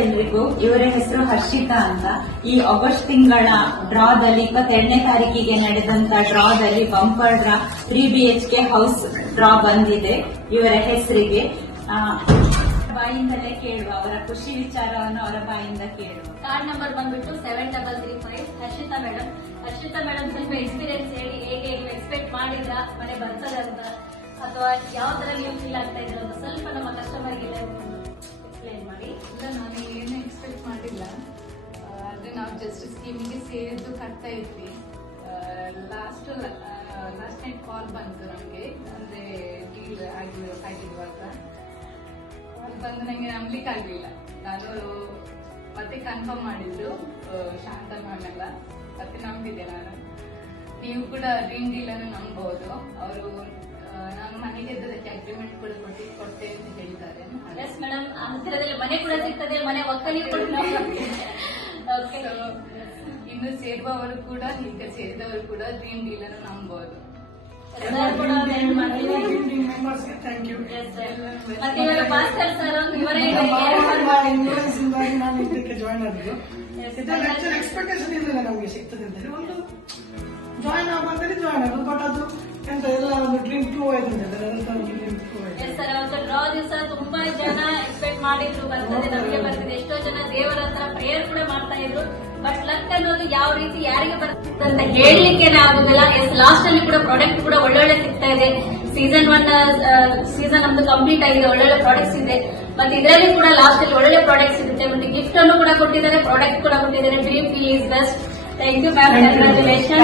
ಎಲ್ರಿಗೂ ಇವರ ಹೆಸರು ಹರ್ಷಿತಾ ಅಂತ. ಈ ಆಗಸ್ಟ್ ತಿಂಗಳ ಡ್ರಾದಲ್ಲಿ ಇಪ್ಪತ್ತೆರಡನೇ ತಾರೀಕಿಗೆ ನಡೆದಂತ ಡ್ರಾದಲ್ಲಿ bumper draw three B H K house draw ಬಂದಿದೆ ಇವರ ಹೆಸರಿಗೆ. ಬಾಯಿಂದಲೇ ಕೇಳುವ, ಅವರ ಖುಷಿ ವಿಚಾರವನ್ನು ಅವರ ಬಾಯಿಂದ ಕೇಳುವ. ಕಾರ್ಡ್ ನಂಬರ್ ಬಂದ್ಬಿಟ್ಟು seven double three five Harshitha madam Harshitha madam ಸ್ವಲ್ಪ ಎಕ್ಸ್ಪೀರಿಯನ್ಸ್ ಹೇಳಿ, ಹೇಗೆ ಎಕ್ಸ್ಪೆಕ್ಟ್ ಮಾಡಿದ್ರ, ಮನೆ ಬರ್ತದೆ ಅಂತ, ಅಥವಾ ಯಾವ ತರ ನೀವು ಫೀಲ್ ಆಗ್ತಾ ಇದ್ರ ಸ್ವಲ್ಪ ನಮ್ಮ ಕಸ್ಟಮರ್ಗೆಲ್ಲ ನಾವು ಜಸ್ಟ್ ಸ್ಕೀಮಿಗೆ ಸೇರಿದ್ದು ಕಟ್ತಾ ಇದ್ವಿ ಲಾಸ್ಟ್ ಲಾಸ್ಟ್ ನೈಟ್ ಕಾಲ್ ಬಂತು ನಮಗೆ ಅಂದ್ರೆ ಡೀಲ್ ಆಗಿ ಆಗಿರುವಾಗ ಕಾಲ್ ಬಂದು ನನಗೆ ನಂಬಲಿಕ್ಕೆ ಆಗಲಿಲ್ಲ. ನಾನು ಮತ್ತೆ ಕನ್ಫರ್ಮ್ ಮಾಡಿದ್ರು ಶಾಂತ ಮ್ಯಾಮ್ ಎಲ್ಲ ಮತ್ತೆ ನಂಬಿದೆ ನಾನು. ನೀವು ಕೂಡ ಡ್ರೀಮ್ ಡೀಲ್ ಅನ್ನು ನಂಬಬಹುದು ಅವರು ನಾನು ಮನೆಗೆ ಅಗ್ರಿಮೆಂಟ್ ಕೂಡ ಕೊಟ್ಟು ಕೊಡ್ತೇನೆ ಅಂತ ಹೇಳ್ತಾರೆ ಎಸ್ ಮೇಡಮ್ ಹತ್ತಿರದಲ್ಲಿ ಮನೆ ಕೂಡ ಸಿಗ್ತದೆ ಮನೆ ಒಕ್ಕಲಿ ಕೂಡ ಇನ್ನು ಸೇರುವವರು ಕೂಡ ಈಗ ಸೇರಿದವರು ಕೂಡ ಡ್ರೀಮ್ ಡೀಲ್ ಅನ್ನು ಜಾಯ್ನ್ ಎಕ್ಸ್ಪೆಕ್ಟೇಷನ್ ಇರಲಿಲ್ಲ ನಮಗೆ ಸಿಗ್ತದೆ ಅಂತ ಹೇಳಿ. ಒಂದು ಜಾಯ್ನ್ ಜಾಯ್ನ್ ಆಗೋದು ಬಟ್ ಅದು ಎಂತ ಎಲ್ಲ ಒಂದು ಡ್ರೀಮ್ ಟೂ ಆಯ್ತು ಅಂತ ಡ್ರೀಮ್ ಡ್ರಾ ತುಂಬಾ ಜನ ಎಕ್ಸ್ಪೆಕ್ಟ್ ಮಾಡಿದ್ರು ಬರ್ತದೆ ನಮಗೆ ಬರ್ತದೆ. ಎಷ್ಟೋ ಜನ ದೇವರ ಪ್ರೇಯರ್ ಕೂಡ ಮಾಡ್ತಾ ಇದ್ರು. ಬಟ್ ಲಕ್ ಅನ್ನೋದು ಯಾವ ರೀತಿ ಯಾರಿಗೆ ಬರ್ತದೆ ಅಂತ ಹೇಳಲಿಕ್ಕೆ ಆಗುದಿಲ್ಲ. ಎಸ್ ಲಾಸ್ಟ್ ಅಲ್ಲಿ ಕೂಡ ಪ್ರಾಡಕ್ಟ್ ಕೂಡ ಒಳ್ಳೊಳ್ಳೆ ಸಿಗ್ತಾ ಇದೆ. ಸೀಸನ್ ಒನ್ ಸೀಸನ್ ನಮ್ದು ಕಂಪ್ಲೀಟ್ ಆಗಿದೆ. ಒಳ್ಳೊಳ್ಳೆ ಪ್ರಾಡಕ್ಟ್ಸ್ ಇದೆ. ಮತ್ತೆ ಇದರಲ್ಲಿ ಕೂಡ ಲಾಸ್ಟ್ ಅಲ್ಲಿ ಒಳ್ಳೆ ಪ್ರಾಡಕ್ಟ್ ಸಿಗುತ್ತೆ. ಮತ್ತೆ ಗಿಫ್ಟ್ ಅನ್ನು ಕೂಡ ಕೊಟ್ಟಿದ್ದಾರೆ ಪ್ರಾಡಕ್ಟ್ ಕೂಡ ಕೊಟ್ಟಿದ್ದಾರೆ. Dream deal is best thank you ma'am congratulation.